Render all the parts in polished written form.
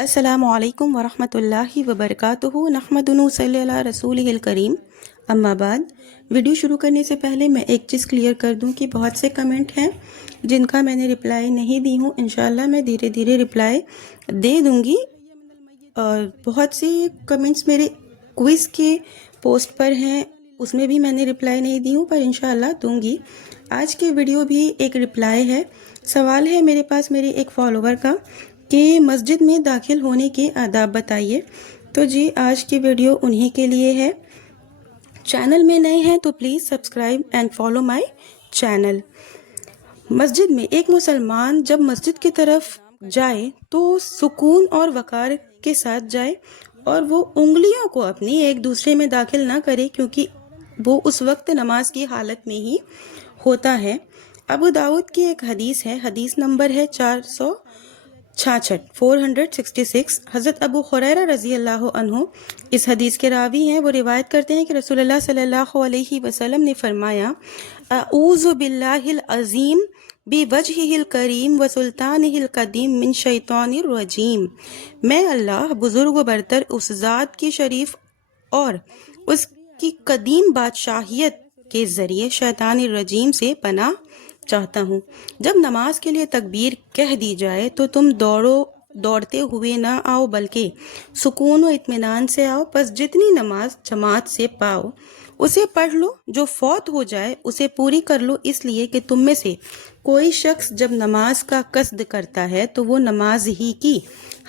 السلام علیکم ورحمۃ اللہ وبرکاتہ نحمدہ صلی اللہ رسول الکریم اما بعد۔ ویڈیو شروع کرنے سے پہلے میں ایک چیز کلیئر کر دوں کہ بہت سے کمنٹ ہیں جن کا میں نے رپلائی نہیں دی ہوں۔ انشاءاللہ میں دھیرے دھیرے رپلائی دے دوں گی، اور بہت سے کمنٹس میرے کوئز کے پوسٹ پر ہیں، اس میں بھی میں نے رپلائی نہیں دی ہوں، پر انشاءاللہ دوں گی۔ آج کی ویڈیو بھی ایک رپلائی ہے۔ سوال ہے میرے پاس میرے ایک فالوور کا کہ مسجد میں داخل ہونے کے آداب بتائیے۔ تو جی، آج کی ویڈیو انہی کے لیے ہے۔ چینل میں نئے ہیں تو please subscribe and follow my channel. مسجد میں ایک مسلمان جب مسجد کی طرف جائے تو سکون اور وقار کے ساتھ جائے، اور وہ انگلیوں کو اپنی ایک دوسرے میں داخل نہ کرے، کیونکہ وہ اس وقت نماز کی حالت میں ہی ہوتا ہے۔ ابو داؤد کی ایک حدیث ہے، حدیث نمبر ہے 466۔ حضرت ابو ہریرہ رضی اللہ عنہ اس حدیث کے راوی ہیں۔ وہ روایت کرتے ہیں کہ رسول اللہ صلی اللہ علیہ وسلم نے فرمایا، اعوذ باللہ العظیم بوجہہ الکریم وسلطانہ القدیم من شیطان الرجیم۔ میں اللہ بزرگ و برتر اس ذات کی شریف اور اس کی قدیم بادشاہیت کے ذریعے شیطان الرجیم سے پناہ چاہتا ہوں۔ جب نماز کے لیے تکبیر کہہ دی جائے تو تم دوڑتے ہوئے نہ آؤ، بلکہ سکون و اطمینان سے آؤ۔ پس جتنی نماز جماعت سے پاؤ اسے پڑھ لو، جو فوت ہو جائے اسے پوری کر لو، اس لیے کہ تم میں سے کوئی شخص جب نماز کا قصد کرتا ہے تو وہ نماز ہی کی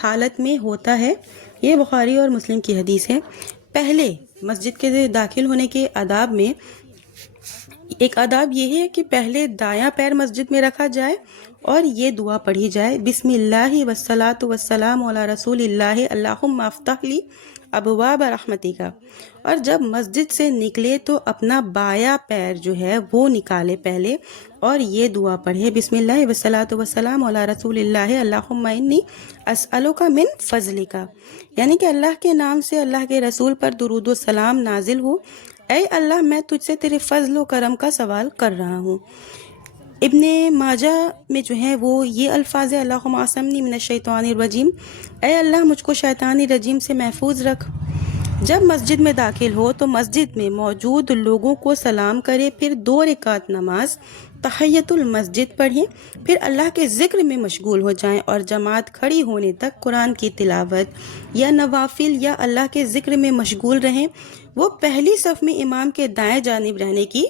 حالت میں ہوتا ہے۔ یہ بخاری اور مسلم کی حدیث ہے۔ پہلے مسجد کے داخل ہونے کے آداب میں ایک آداب یہ ہے کہ پہلے دایاں پیر مسجد میں رکھا جائے اور یہ دعا پڑھی جائے، بسم اللہ والصلاۃ والسلام علی رسول اللہ اللہم افتح لی ابواب رحمتک۔ اور جب مسجد سے نکلے تو اپنا بایاں پیر جو ہے وہ نکالے پہلے، اور یہ دعا پڑھے، بسم اللہ والصلاۃ والسلام علی رسول اللہ اللہم انی اسألک من فضلک، یعنی کہ اللہ کے نام سے اللہ کے رسول پر درود و سلام نازل ہو۔ اے اللہ، میں تجھ سے تیرے فضل و کرم کا سوال کر رہا ہوں۔ ابن ماجہ میں جو ہے وہ یہ الفاظ ہے، اللہم عصمنی من الشیطان الرجیم، اے اللہ مجھ کو شیطانی رجیم سے محفوظ رکھ۔ جب مسجد میں داخل ہو تو مسجد میں موجود لوگوں کو سلام کرے، پھر 2 رکعت نماز تحیۃ المسجد پڑھیں، پھر اللہ کے ذکر میں مشغول ہو جائیں، اور جماعت کھڑی ہونے تک قرآن کی تلاوت یا نوافل یا اللہ کے ذکر میں مشغول رہیں۔ وہ پہلی صف میں امام کے دائیں جانب رہنے کی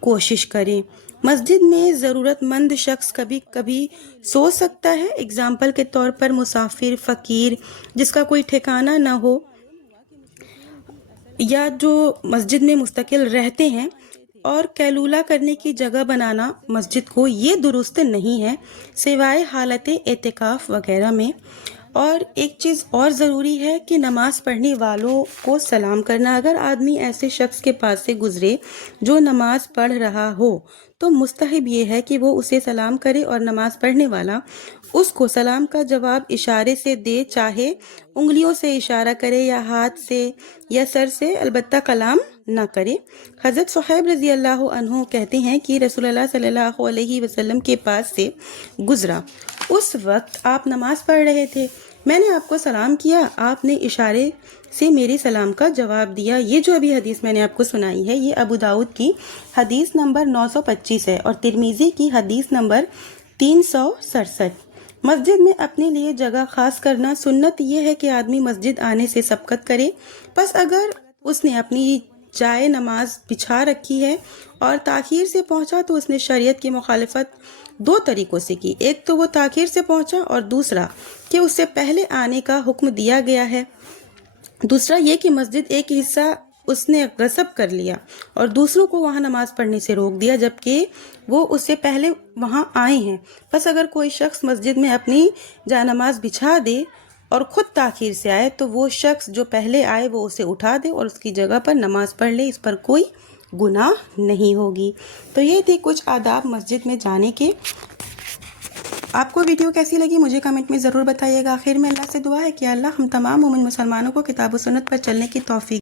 کوشش کریں۔ مسجد میں ضرورت مند شخص کبھی کبھی سو سکتا ہے، اگزامپل کے طور پر مسافر، فقیر جس کا کوئی ٹھکانہ نہ ہو، یا جو مسجد میں مستقل رہتے ہیں، اور قیلولہ کرنے کی جگہ بنانا مسجد کو یہ درست نہیں ہے، سوائے حالت اعتکاف وغیرہ میں۔ اور ایک چیز اور ضروری ہے کہ نماز پڑھنے والوں کو سلام کرنا۔ اگر آدمی ایسے شخص کے پاس سے گزرے جو نماز پڑھ رہا ہو تو مستحب یہ ہے کہ وہ اسے سلام کرے، اور نماز پڑھنے والا اس کو سلام کا جواب اشارے سے دے، چاہے انگلیوں سے اشارہ کرے یا ہاتھ سے یا سر سے، البتہ کلام نہ کرے۔ حضرت صہیب رضی اللہ عنہ کہتے ہیں کہ رسول اللہ صلی اللہ علیہ وسلم کے پاس سے گزرا، اس وقت آپ نماز پڑھ رہے تھے، میں نے آپ کو سلام کیا، آپ نے اشارے سے میرے سلام کا جواب دیا۔ یہ جو ابھی حدیث میں نے آپ کو سنائی ہے، یہ ابو داؤد کی حدیث نمبر 925 ہے، اور ترمذی کی حدیث نمبر 367۔ مسجد میں اپنے لیے جگہ خاص کرنا، سنت یہ ہے کہ آدمی مسجد آنے سے سبقت کرے۔ پس اگر اس نے اپنی جائے نماز بچھا رکھی ہے اور تاخیر سے پہنچا تو اس نے شریعت کی مخالفت 2 طریقوں سے کی، ایک تو وہ تاخیر سے پہنچا، اور دوسرا کہ اس سے پہلے آنے کا حکم دیا گیا ہے۔ دوسرا یہ کہ مسجد ایک حصہ اس نے غصب کر لیا اور دوسروں کو وہاں نماز پڑھنے سے روک دیا، جبکہ وہ اس سے پہلے وہاں آئے ہیں۔ پس اگر کوئی شخص مسجد میں اپنی جائے نماز بچھا دے اور خود تاخیر سے آئے تو وہ شخص جو پہلے آئے وہ اسے اٹھا دے اور اس کی جگہ پر نماز پڑھ لے، اس پر کوئی گناہ نہیں ہوگی۔ تو یہ تھے کچھ آداب مسجد میں جانے کے۔ آپ کو ویڈیو کیسی لگی مجھے کمنٹ میں ضرور بتائیے گا۔ آخر میں اللہ سے دعا ہے کہ اللہ ہم تمام مومن مسلمانوں کو کتاب و سنت پر چلنے کی توفیق